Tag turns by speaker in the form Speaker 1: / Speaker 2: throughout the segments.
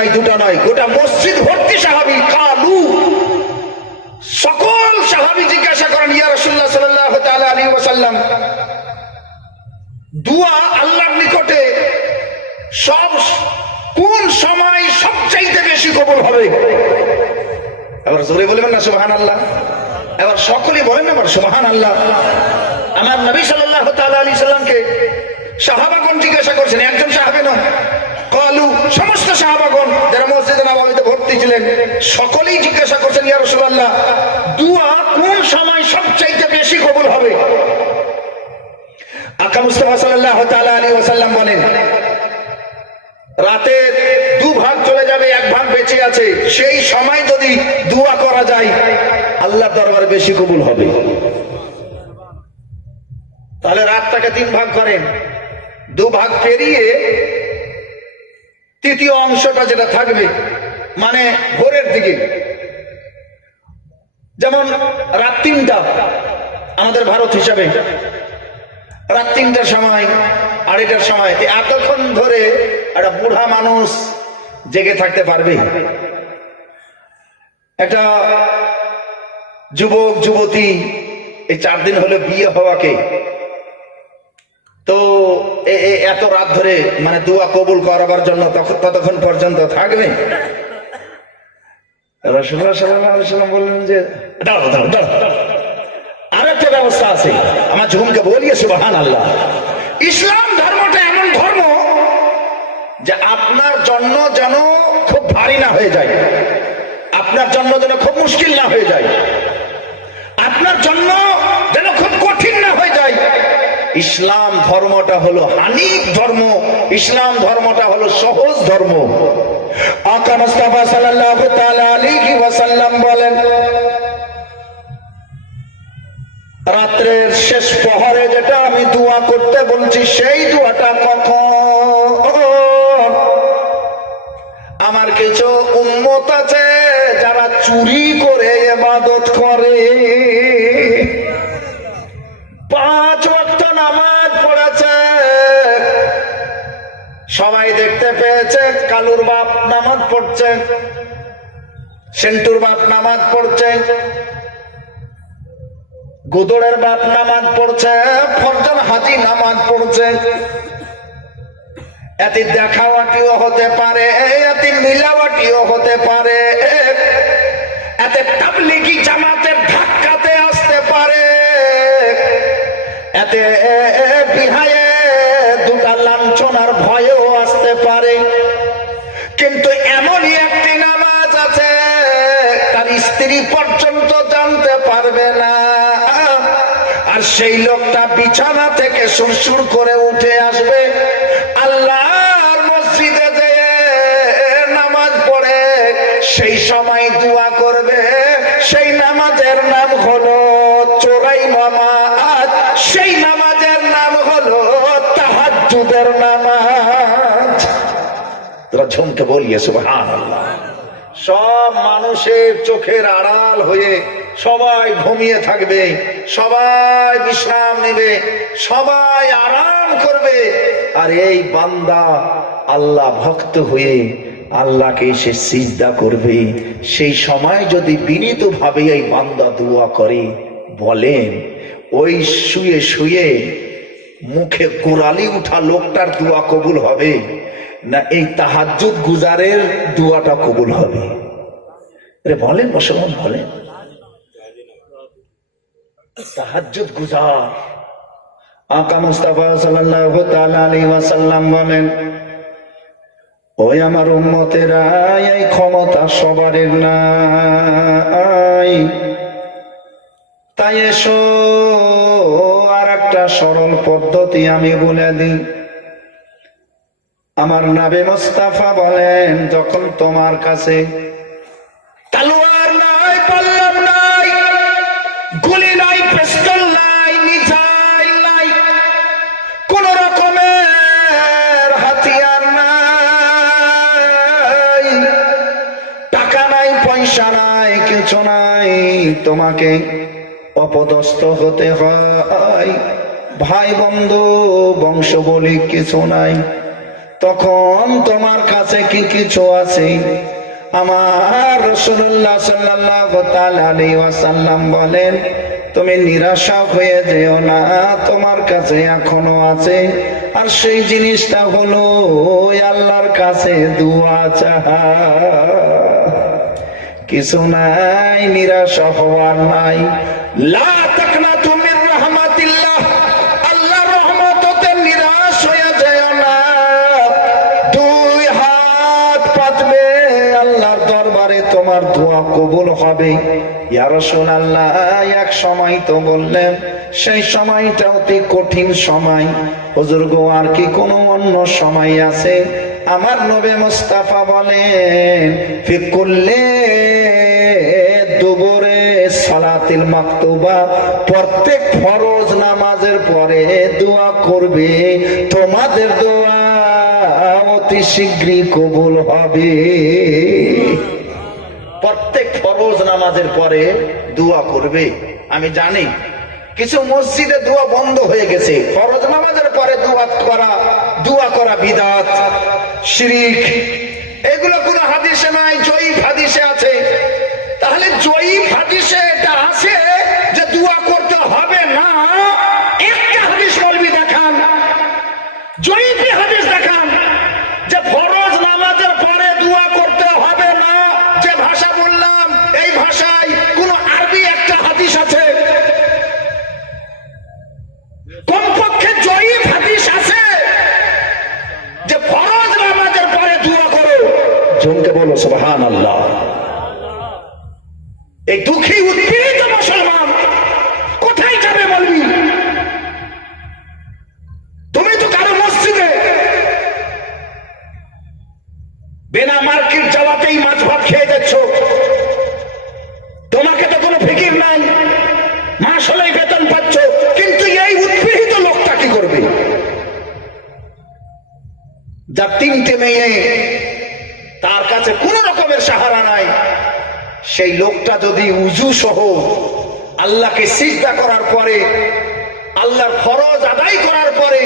Speaker 1: নয় দুটা নয় গোটা মসজিদ ভর্তি সাহাবি কালু সকল সাহাবি জিজ্ঞাসা করেন, ইয়া রসুল্লাহ সাল্লাহ আলী ওয়াসাল্লাম, দুয়া আল্লাহর নিকটে সব কোন সময় সবচাইতে বেশি কবুল হবে? এবার জোরে বলবেন না সুবাহান আল্লাহ এবার সকলে বলেন না সুবাহান আল্লাহ আমার নবী সাল্লাহ আলী সাল্লামকে সকলেই জিজ্ঞাসা করছেন, ইয়া রসুল্লাহ দুয়া কোন সময় সবচাইতে বেশি কবুল হবে? আকা মুস্তফা সাল্লাহ আলী ওসাল্লাম বলেন, রাতে দু ভাগ চলে যাবে, এক ভাগ বেঁচে আছে। সেই সময় যদি দুয়া করা যায় আল্লাহ দরবার বেশি কবুল হবে। তাহলে রাতটাকে তিন ভাগ করেন। দু ভাগ পেরিয়ে তৃতীয় অংশটা যেটা থাকবে মানে ভোরের দিকে। যেমন রাত তিনটা আমাদের ভারত হিসাবে। রাত তিনটার সময়, আড়াইটার সময় এতক্ষণ ধরে একটা বুড়া মানুষ জেগে থাকতে পারবে। একটা যুবক, যুবতী, এই চার দিন হলো বিয়ে হওয়াকে। তো এত রাত ধরে মানে দোয়া কবুল করাবার জন্য ততক্ষণ পর্যন্ত থাকবে? রসুল্লাহ সাল্লাহ সাল্লাম বললেন যে আরেকটা ব্যবস্থা আছে। আমার বলিয়ে সুবাহান আল্লাহ ইসলাম ধর্মটা এমন ধর্ম যে আপনার জন্য যেন খুব ভারী না হয়ে যায়। আপনার জন্য যেন খুব মুশকিল না হয়ে যায়। আপনার জন্য যেন খুব কঠিন না হয়ে যায়। ইসলাম ধর্মটা হলো হানিফ ধর্ম। ইসলাম ধর্মটা হলো সহজ ধর্ম। আকা মুস্তাফা সাল্লাল্লাহু তাআলা রাত্রের শেষ প্রহরে যেটা আমি দোয়া করতে বলছি, সেই দোয়াটা কখন? আমার কিছু উন্মত আছে যারা চুরি করে এবাদত করে। পাঁচ ওয়াক্ত নামাজ পড়েছে। সবাই দেখতে পেয়েছে, কালুর বাপ নামাজ পড়ছে, সেন্টুর বাপ নামাজ পড়ছে। গোদরের বাপ নামাজ পড়ছে ফরজন হাজি নামাজ পড়ছে। এতে দেখাওয়াটিও হতে পারে, এতে মিলাওয়াটিও হতে পারে, এতে তাবলিগি জামাতের ধাক্কাতে আসতে পারে। এতে বিহায়ে দুটা লাঞ্ছনার ভয়ও আসতে পারে। কিন্তু এমনই একটি নামাজ আছে, তার স্ত্রী পর্যন্ত জানতে পারবে না। আর সেই লোকটা বিছানা থেকে সুরসুর করে উঠে আসবে। আল্লাহর মসজিদে যেয়ে নামাজ পড়ে। সেই সময় দোয়া করবে। সেই নামাজের নাম হলো চোরাই নামাজ সেই নামাজের নাম হলো তাহাজ্জুদের নামাজ। তোরা ঝুমকে বলিয়ে, সুবহানাল্লাহ। সব মানুষের চোখের আড়াল হয়ে সবাই ঘুমিয়ে থাকবে, সবাই বিশ্রাম নেবে, সবাই আরাম করবে। আর এই বান্দা আল্লাহ ভক্ত হয়ে আল্লাহকে সে সিজদা করবে। সেই সময় যদি বিনীত ভাবে এই বান্দা দোয়া করে, বলেন, ওই শুয়ে শুয়ে মুখে কোরালি উঠা লোকটার দোয়া কবুল হবে, না এই তাহাজ্জুদ গুজারের দোয়াটা কবুল হবে? বলেন মুসলমান বলেন। গুজার। আকা মুস্তাফা বলেন, ওই আমার উম্মতেরা এই ক্ষমতা সবারের নাই। তাই এসো আর একটা সরল পদ্ধতি আমি বলে দিই। আমার নাবে মোস্তাফা বলেন, যখন তোমার কাছে কোন রকমের হাতিয়ার নাই। টাকা নাই, পয়সা নাই, কিছু নাই। তোমাকে অপদস্থ হতে হয়। ভাই বন্ধু বংশ বলি কিছু নাই। তখন তোমার কাছে কি কিছু আছে? আমার রসুল্লাহ সাল্লাম বলেন তুমি নিরাশা হয়ে যেও না, তোমার কাছে এখনও আছে। আর সেই জিনিসটা হলো আল্লাহর কাছে দুয়া চাহা কিছু নাই, নিরাশা হওয়ার নাই। লা তাকনাতু মির রাহমাতিল্লাহ। তোমার দোয়া কবুল হবে। ইয়া এক সময় তো বললেন, সেই সময়টা অতি কঠিন সময়। হুজুর গো, আর কি কোনো অন্য সময় আছে? আমার নবী মুস্তাফা বলেন, ফি কুল্লি দুবরে সালাতিল মাকতুবা, প্রত্যেক ফরজ নামাজের পরে দোয়া করবে। তোমাদের দোয়া অতি শীঘ্রই কবুল হবে। ফরজ নামাজের পরে দোয়া করবে। আমি জানি, কিছু মসজিদে দোয়া বন্ধ হয়ে গেছে। ফরজ নামাজের পরে দোয়া করা দোয়া করা বিদাত, শিরিক। এগুলো কোনো হাদিসে নাই, জয়ীফ হাদিসে আছে। তাহলে জয়ীফ হাদিসে এটা আছে যে দোয়া যার তিনটে মেয়ে, তার কাছে কোন রকমের সাহারা নাই। সেই লোকটা যদি উজু সহ আল্লাহকে সিজদা করার পরে, আল্লাহর ফরজ আদায় করার পরে,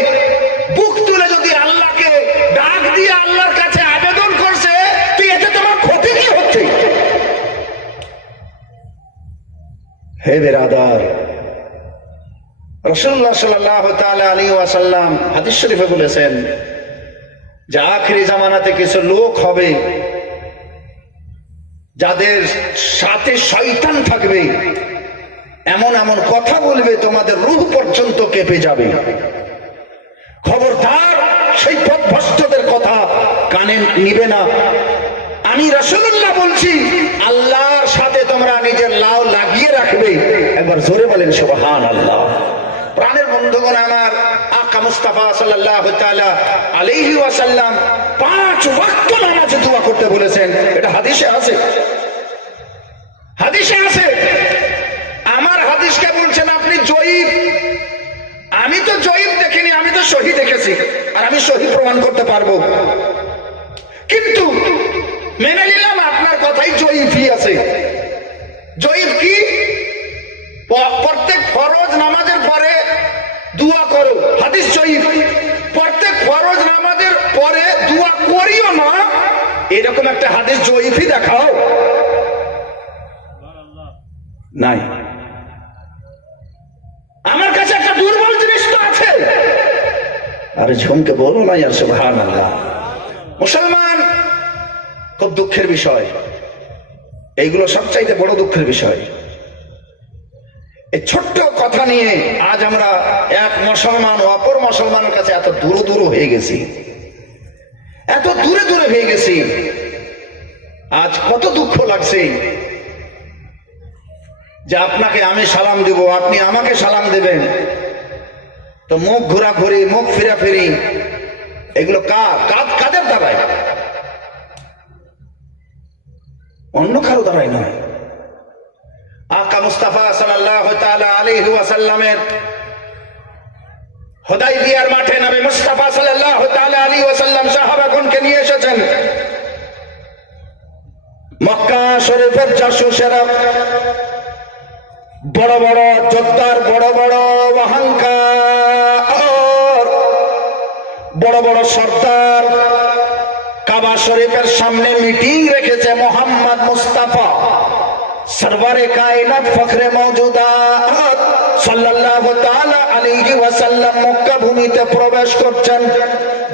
Speaker 1: বুক তুলে যদি আল্লাহকে ডাক দিয়ে আল্লাহর কাছে আবেদন করছে তুই এতে তোমার ক্ষতি কি হচ্ছে? হে বেরাদার রসুল্লাহ সাল্লাহ তাআলা আলী ওয়াসাল্লাম হাদিস শরীফে বলেছেন যে আখরি জামানাতে কিছু লোক হবে, যাদের সাথে শয়তান থাকবে, এমন এমন কথা বলবে, তোমাদের রূহ পর্যন্ত কেঁপে যাবে। খবরদার সেই পথভ্রষ্টদের কথা কানে নিবে না। আমি রসুল্লাহ বলছি, আল্লাহর সাথে তোমরা নিজের লাউ লাগিয়ে রাখবে। একবার জোরে বলেন সুবহান আল্লাহ বন্ধুগণ, আমার আকা মুস্তাফা তাআলা আলাইহি ওয়াসাল্লাম পাঁচ ওয়াক্ত নামাজে দোয়া করতে বলেছেন। এটা হাদিসে আছে। হাদিসে আছে। আমার হাদিসকে বলছেন, আপনি জয়ীব। আমি তো জয়ীব দেখিনি, আমি তো সহি দেখেছি। আর আমি সহি প্রমাণ করতে পারব। কিন্তু মেনে নিলাম, আপনার কথাই জয়ীফই আছে। জয়ীফ কি? প্রত্যেক ফরজ নামাজের পরে করো। হাদিস জয়ীফ প্রত্যেক ফরজ নামাজের পরে দোয়া করিও না এরকম একটা হাদিস জয়ীফই দেখাও। নাই। আমার কাছে একটা দুর্বল জিনিস তো আছে। আরে ঝুমকে বলো না ইয়ার মুসলমান, খুব দুঃখের বিষয়। এইগুলো সবচাইতে বড় দুঃখের বিষয়। এই ছোট্ট কথা নিয়ে আজ আমরা এক মুসলমান অপর মুসলমানের কাছে এত দূর দূর হয়ে গেছি। এত দূরে দূরে হয়ে গেছি। আজ কত দুঃখ লাগছে যে আপনাকে আমি সালাম দিব, আপনি আমাকে সালাম দেবেন। তো মুখ ঘোরাঘুরি, মুখ ফিরাফিরি, এগুলো কার কাদ কাদের দ্বারাই অন্য কারও দ্বারাই নয়। আকা মুস্তাফা সাল্লাল্লাহু তাআলা আলাইহি ওয়াসাল্লামের হুদাইবিয়ার মাঠে নবী মুস্তাফা তাআলা আলাইহি ওয়াসাল্লাম সাহাবাগণকে নিয়ে এসেছেন। মক্কা শরীফের জাসুসেরা বড় বড় যোদ্ধার বড় বড় অহংকার, বড় বড় সর্দার কাবা শরীফের সামনে মিটিং রেখেছে মোহাম্মদ মুস্তাফা। সরবারে কায়নাত ফখরে মওজুদাত সাল্লাল্লাহু তাআলা আলাইহি ওয়াসাল্লাম মক্কা ভূমিতে প্রবেশ করছেন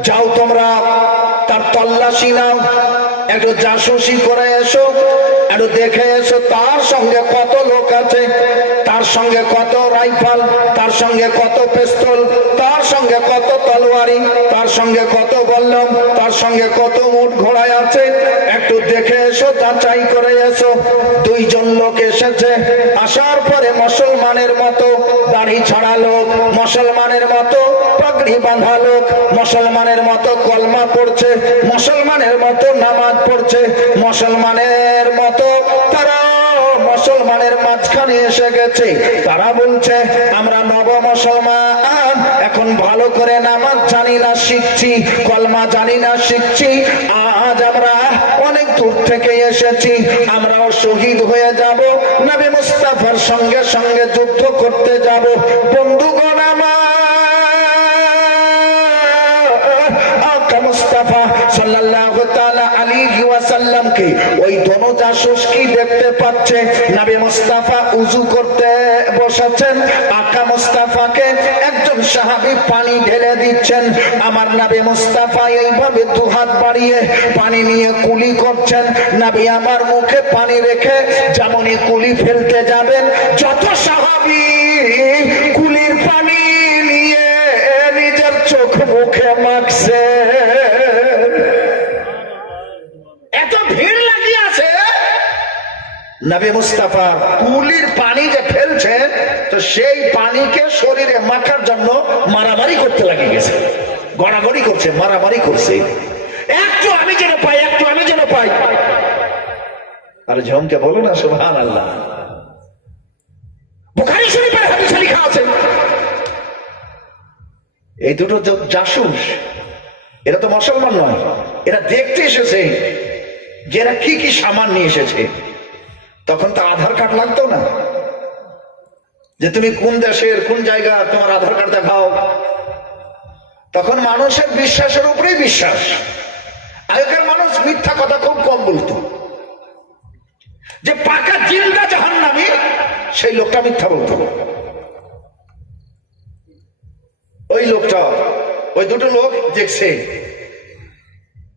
Speaker 1: যাও তোমরা তার তল্লাশি নাও একটু জাসুসি করে এসো একটু দেখে এসো তার সঙ্গে কত লোক আছে তার সঙ্গে কত রাইফেল, তার সঙ্গে কত পিস্তল, তার সঙ্গে কত তলোয়ারি, তার সঙ্গে কত বল্লম, তার সঙ্গে কত উট ঘোড়ায় আছে। একটু দেখে এসো, যাচাই করে এসো। দুইজন লোক এসেছে। আসার পরে মুসলমানের মতো দাড়ি ছাড়া লোক, মুসলমানের মতো পাগড়ি বাঁধা লোক, মুসলমানের মতো কলমা পড়ছে, মুসলমানের মতো নামাজ পড়ছে, মুসলমানের মতো তারা মুসলমানের মাঝখানে এসে গেছে। তারা বলছে, আমরা নব মুসলমান, এখন ভালো করে নামাজ জানি না, শিখছি, কলমা জানি না, শিখছি। আজ আমরা অনেক দূর থেকে এসেছি, আমরাও শহীদ হয়ে যাব, নবী মুস্তাফার সঙ্গে সঙ্গে যুদ্ধ করতে যাব ওয়াসাল্লামকে ওই দোনো জাসুস কি দেখতে পাচ্ছে। নবী মুস্তাফা উজু করতে বসেছেন আকা মুস্তাফাকে একজন সাহাবী পানি ঢেলে দিচ্ছেন। আমার নবী মুস্তাফা এইভাবে দু হাত বাড়িয়ে পানি নিয়ে কুলি করছেন। নাবি আমার মুখে পানি রেখে যেমনই কুলি ফেলতে যাবেন, যত সাহাবী নবী মুস্তাফা কুলির পানি যে ফেলছে, তো সেই পানিকে শরীরে মাখার জন্য মারামারি করতে লাগে গেছে। গড়াগড়ি করছে, মারামারি করছে। একটু আমি যেন পাই, একটু আমি যেন পাই। আরে ঝমকে বলো না সুবহান আল্লাহ এই দুটো জাসুস, এরা তো মুসলমান নয়, এরা দেখতে এসেছে যে এরা কি কি সামান নিয়ে এসেছে। তখন তো আধার কার্ড লাগতো না। যে তুমি কোন দেশের, কোন জায়গা তোমার আধার কার্ড দেখাও। তখন মানুষের বিশ্বাসের উপরেই বিশ্বাস। আগেকার মানুষ মিথ্যা কথা খুব কম বলতো। যে পাকা জিন্দা জাহান নামি সেই লোকটা মিথ্যা বলতো। ওই লোকটা, ওই দুটো লোক দেখছে।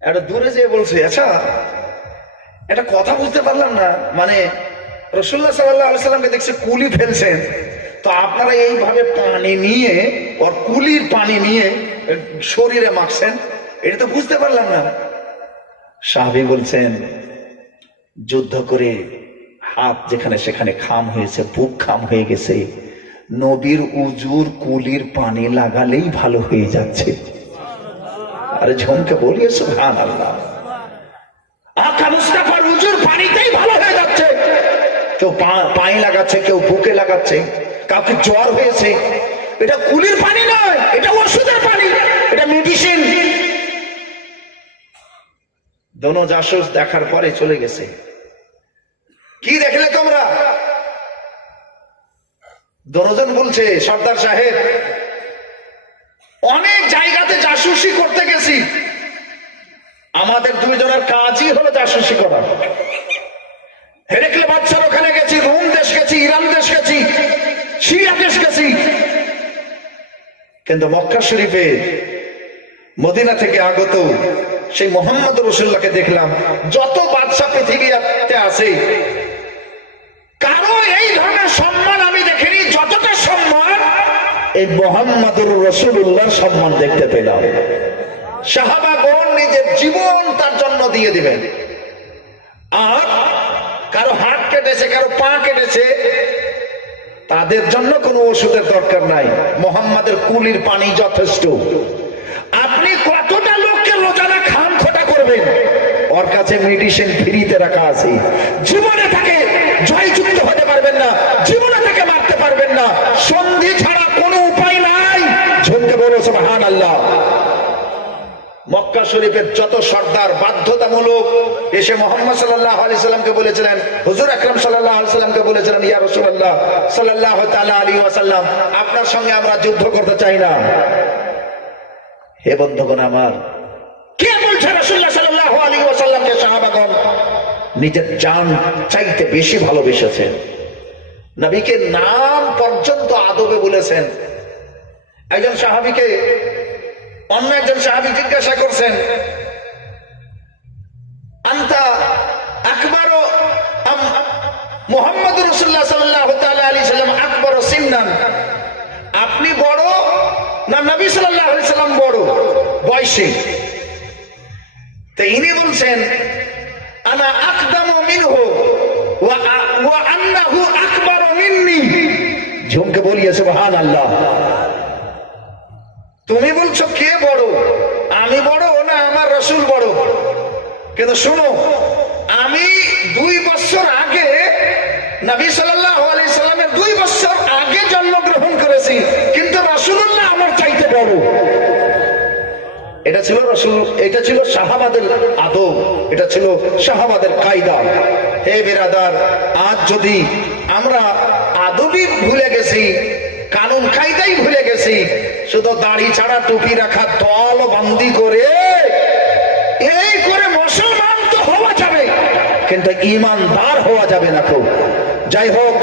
Speaker 1: একটা দূরে যেয়ে বলছে আচ্ছা একটা কথা বুঝতে পারলাম না। মানে রসুল্লাহ সাল্লাহ সাল্লামকে দেখছে কুলি ফেলছেন। তো আপনারা এইভাবে পানি নিয়ে ওর কুলির পানি নিয়ে শরীরে মাখছেন, এটা তো বুঝতে পারলাম না। সাহাবি বলছেন, যুদ্ধ করে হাত যেখানে সেখানে খাম হয়েছে, বুক খাম হয়ে গেছে, নবীর উজুর কুলির পানি লাগালেই ভালো হয়ে যাচ্ছে। আরে ঝমকে বলিয়ে সুহান আল্লাহ পায়ে লাগাচ্ছে, কেউ বুকে লাগাচ্ছে, কাউকে জ্বর হয়েছে। এটা কুলির পানি নয়, এটা ওষুধের পানি, এটা মেডিসিন দোনো জাসুস দেখার পরে চলে গেছে। কি দেখলে তোমরা? দনোজন বলছে, সর্দার সাহেব, অনেক জায়গাতে জাসুসি করতে গেছি। আমাদের দুইজনের কাজই হলো জাসুসি করা। হেরেকলে বাচ্চার ওখানে ইরান দেশ গেছি সিরিয়া দেশ গেছি। কিন্তু মক্কা শরীফে মদিনা থেকে আগত সেই মোহাম্মদ রসুল্লাহকে দেখলাম, যত বাদশা পৃথিবীতে আছে, কারও এই ধরনের সম্মান আমি দেখিনি, যতটা সম্মান এই মোহাম্মদুর রসুল্লাহর সম্মান দেখতে পেলাম। সাহাবাগণ নিজের জীবন তার জন্য দিয়ে দিবেন। আর কেটেছে কারও পা কেটেছে তাদের জন্য কোনো ওষুধের দরকার নাই। মোহাম্মদের কুলির পানি যথেষ্ট। আপনি কতটা লোককে রোজানা খাম খোটা করবেন? ওর কাছে মেডিসিন ফ্রিতে রাখা আছে। জীবনে তাকে জয়যুক্ত হতে পারবেন না, জীবনে তাকে মারতে পারবেন না। সন্ধি ছাড়া কোনো উপায় নাই। ঝুমকে বলো সুবহান আল্লাহ মক্কা শরীফের যত সর্দার বাধ্যতামূলক এসে মোহাম্মদ সাল্লাহ আলি সাল্লামকে বলেছিলেন, হুজুর আকরম সাল্লাহ আলি সাল্লামকে বলেছিলেন, ইয়া রসুল্লাহ সাল্লাহ তালা আলী ওয়াসাল্লাম, আপনার সঙ্গে আমরা যুদ্ধ করতে চাই না। হে বন্ধুগণ আমার, কে বলছে রসুল্লাহ সাল্লাহ আলী ওয়াসাল্লামকে, সাহাবাগণ, নিজের জান চাইতে বেশি ভালোবেসেছেন। নবীকে নাম পর্যন্ত আদবে বলেছেন। একজন সাহাবিকে অন্য একজন সাহাবি জিজ্ঞাসা করছেন, আন্তা আকবর মোহাম্মদ রসুল্লাহ সাল্লাহ আলী সাল্লাম আকবর সিন্নান? আপনি বড় না নবী সাল্লাহ আলি সাল্লাম বড়? বয়সে। তো ইনি বলছেন, আনা আকদাম মিনহু ওয়া আন্নাহু আকবার মিন্নি। ঝুমকে বলিয়ে আল্লাহ তুমি বলছো কে বড়? আমি বড় না আমার রসুল বড়? কিন্তু শোনো, আমি দুই বছর আগে নবী সাল্লাহ সাল্লামের দুই বছর আগে জন্মগ্রহণ করেছি, কিন্তু রসুল্লাহ আমার চাইতে বড়। এটা ছিল রসুল, এটা ছিল শাহাবাদের আদব, এটা ছিল শাহাবাদের কায়দা। হে বেরাদার, আজ যদি আমরা আদবই ভুলে গেছি, কানুন কায়দাই ভুলে গেছি শুধু দাড়ি ছাড়া টুপি রাখা দল বান্দি করে এই করে মুসলমান তো হওয়া যাবে, কিন্তু ইমানদার হওয়া যাবে না খুব যাই হোক